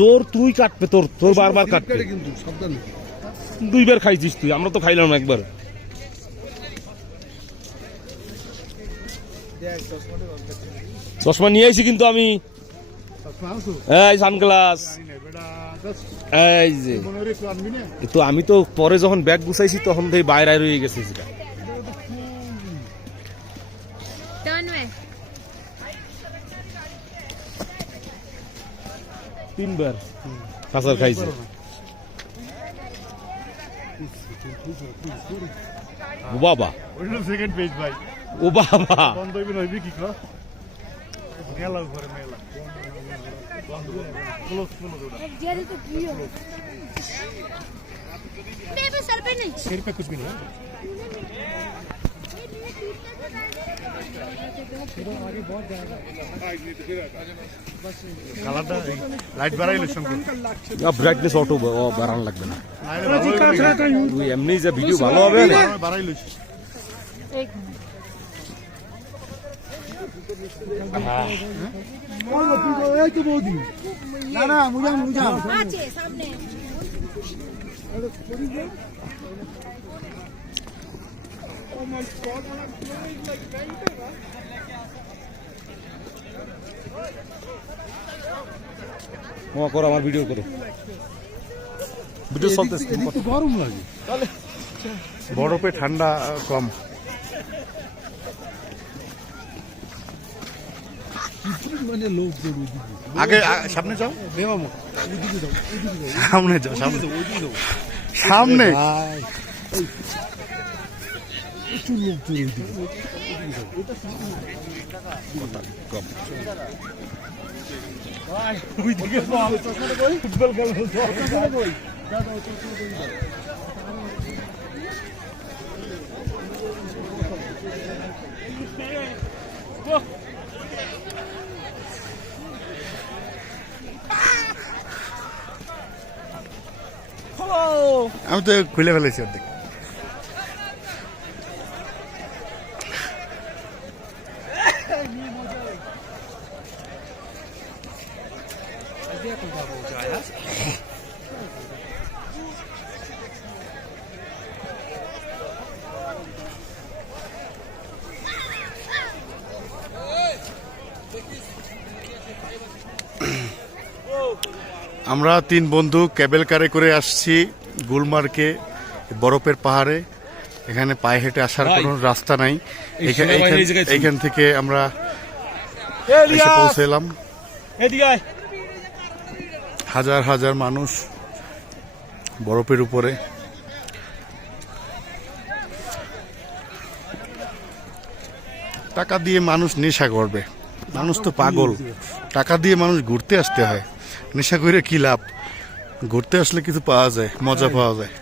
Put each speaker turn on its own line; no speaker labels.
তোর তুই কাটবে তোর তোর বারবার কাটবে। দুইবার খাইছিস তুই আমরা তো খাইলাম একবার। চশমা নিয়ে আইছি কিন্তু আমি। এই সানগ্লাস। এই যে। তো আমি তো পরে যখন ব্যাগ গুছাইছি তখন থেকে বাইরে রয়ে গেছে সেটা। তিনবার কাঁচার খাইছে ও বাবা
ওইটা সেকেন্ড পেজ ভাই
ও বাবা
বন্ধ হইবে নইবে কি কর মেলা ঘরে মেলা ক্লোজ ক্লোজ ওটা
बेबी सर पे नहीं
सिर पे कुछ भी नहीं
ব্রাইটনেস অটো বাড়ানো লাগবে না
লাইট
তুই এমনি যে ভিডিও ভালো হবে না
Oh my
god, when
I'm like আমার ভিডিও করো।
গরম লাগে।
বরফে ঠান্ডা কম।
মানে লোক
আগে সামনে যাও। যাও সামনে যাও সামনে। সামনে। আমি তো খুলে ফেলেছি অর্ধেক। আমরা তিন বন্ধু ক্যাবেল কারে করে আসছি গুলমার্গে বরফের পাহাড়ে। এখানে পায়ে হেঁটে আসার কোনো রাস্তা নাই।
এই
এখা-
সেনাবাহিনী
এইখান-
এই জায়গায় ছিল।
এইখান থেকে আমরা এসে পৌঁছলাম
এদিকে
হাজার হাজার মানুষ বরফের উপরে। টাকা দিয়ে মানুষ নেশা করবে। মানুষ তো পাগল। টাকা দিয়ে মানুষ ঘুরতে আসতে হয়। নেশা করে কি লাভ? ঘুরতে আসলে কিছু পাওয়া যায় মজা পাওয়া যায়।